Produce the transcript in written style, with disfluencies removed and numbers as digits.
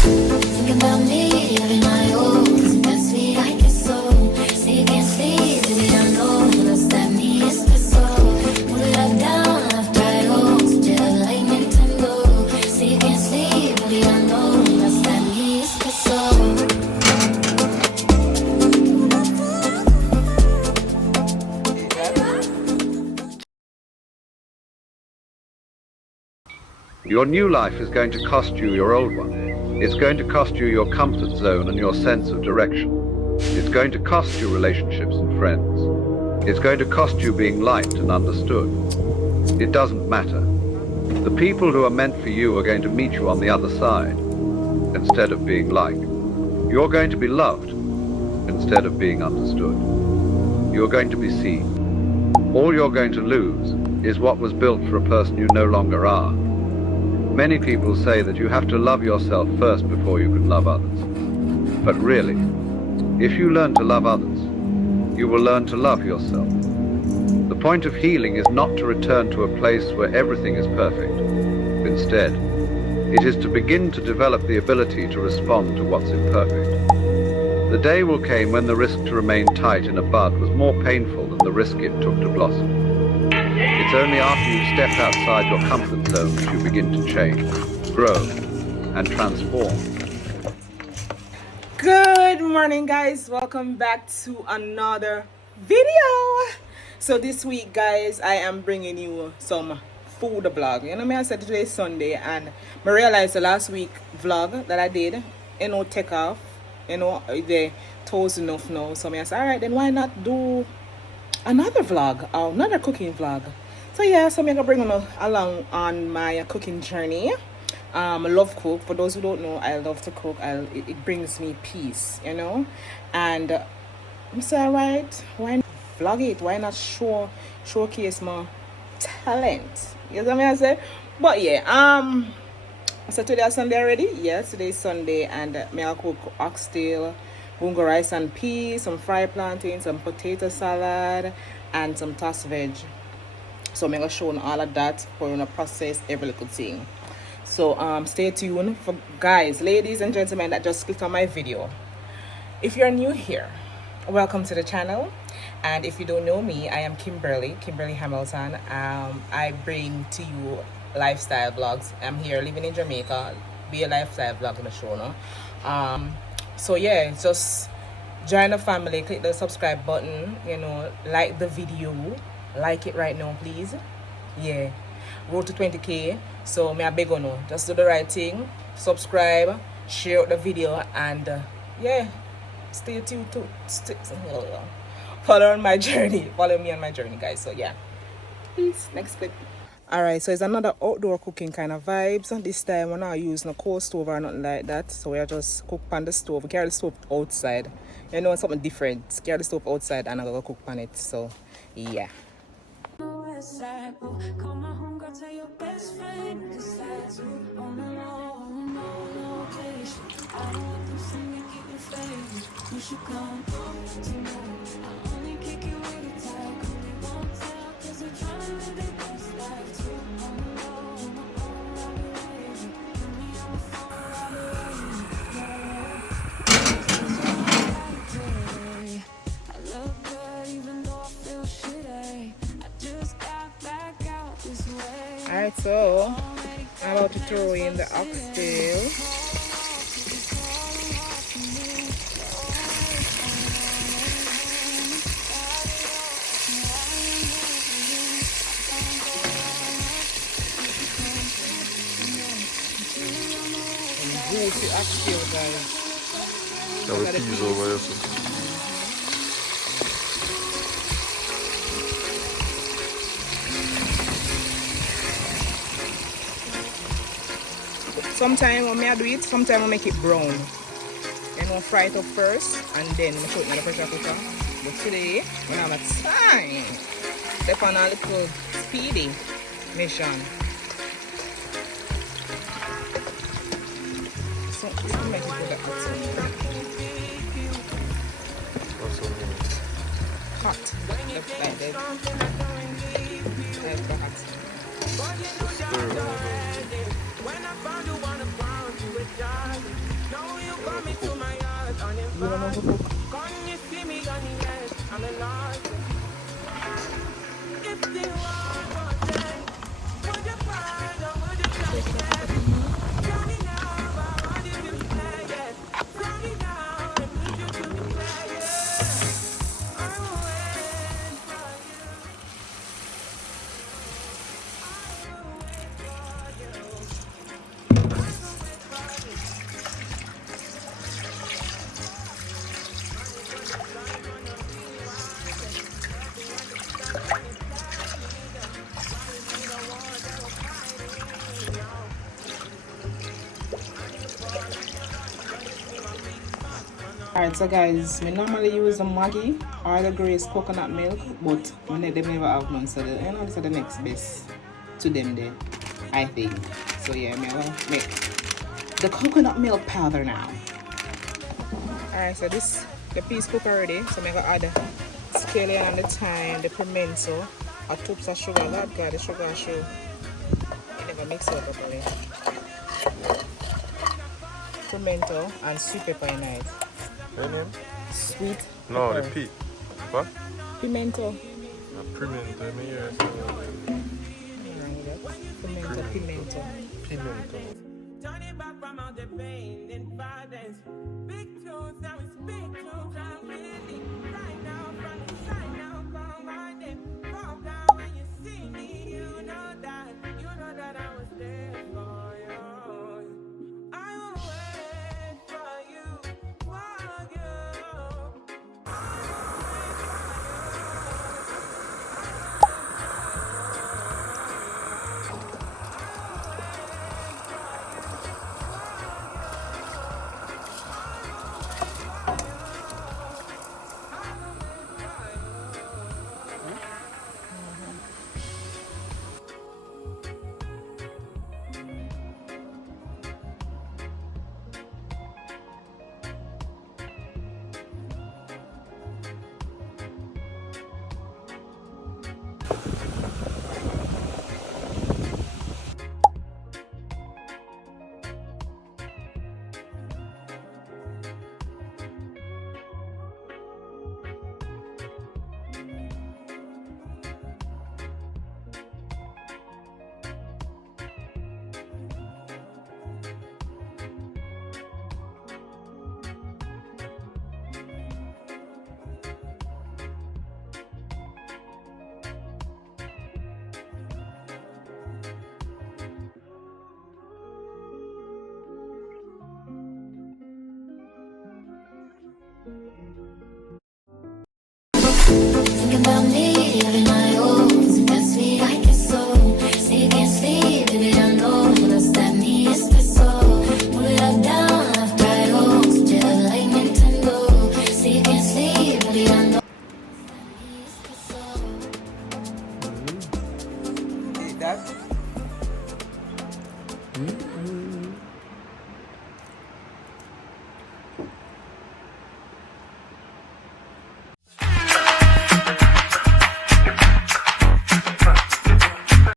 Think about me every night, oh, is that sweet? I guess so. Say you can't sleep, baby, I know. Does that mean it's the soul? Pull it up down after I hold, just like Nintendo. Say you can't sleep, baby, I know. Does that mean it's the soul? Your new life is going to cost you your old one. It's going to cost you your comfort zone and your sense of direction. It's going to cost you relationships and friends. It's going to cost you being liked and understood. It doesn't matter. The people who are meant for you are going to meet you on the other side, instead of being liked. You're going to be loved, instead of being understood. You're going to be seen. All you're going to lose is what was built for a person you no longer are. Many people say that you have to love yourself first before you can love others. But really, if you learn to love others, you will learn to love yourself. The point of healing is not to return to a place where everything is perfect. Instead, it is to begin to develop the ability to respond to what's imperfect. The day will come when the risk to remain tight in a bud was more painful than the risk it took to blossom. It's only after you step outside your comfort zone that you begin to change, grow, and transform. Good morning, guys. Welcome back to another video. So this week, guys, I am bringing you some food vlog. You know me, I said today is Sunday, and I realized the last week vlog that I did, take off, the toes enough now. So I said, all right, then why not do another vlog, or another cooking vlog? So yeah, so I'm gonna bring you along on my cooking journey. I love cook. For those who don't know, I love to cook. It brings me peace, and I'm saying, alright, why not vlog it? Why not showcase my talent? You know what I say? But yeah, so today is Sunday already. Yes, today is Sunday, and I'll cook oxtail, bunga rice and peas, some fried plantains, some potato salad, and some tossed veg. So I'm gonna show you all of that for you to process every little thing. So stay tuned for guys, ladies and gentlemen that just clicked on my video. If you're new here, welcome to the channel. And if you don't know me, I am Kimberly Hamilton. I bring to you lifestyle vlogs. I'm here living in Jamaica, be a lifestyle vlog on the show now. So yeah, just join the family, click the subscribe button, like the video, like it right now, please. Yeah, road to 20k. So may I beg you, just do the right thing, subscribe, share the video, and yeah, stay tuned to follow me on my journey, guys. So yeah, peace. Next clip. Alright, so it's another outdoor cooking kind of vibes. This time we're not using a coal stove or nothing like that. So we are just cook on the stove. We carry the stove outside. Something different. Carry the stove outside and I'm gonna cook on it. So yeah. Alright, so I'm about to throw in the oxtail. Juicy oxtail, guys. Sometimes when I do it, sometimes I make it brown. Fry it up first and then I put it in the pressure cooker. But today, we have a time. Step on a little speedy mission. So make it go that hot. Like that. Like hot. When I found you on the ground, you were dying. You don't know how to cook? Alright, so guys, we normally use the Maggi or the Grace coconut milk, but they never have none, so this is the next best to them there, I think. So yeah, I will make the coconut milk powder now. Alright, so the piece cook already, so I'm gonna add the scallion and the thyme, the pimento, a tubs of sugar. Lord God, the sugar show. You never mix it up properly. Pimento and sweet pepper in it. Your name? Sweet No, pepper. the peat. What? Pimento. Pimento, I mean, yes. Pimento. Pimento. Turn it back from all the pain and violence. Big tunes, now it's big tunes. I'm really right now from the side now. Come on, then calm down when you see me. You know that I was there for you. I will wait for you, for you. Think about me, having my own. That's sweet, I guess so. Say you can't sleep, baby, I know. Lost that me, espresso. Pull it up, down, I've tried home. Just like Nintendo. Say you can't sleep, baby, I know.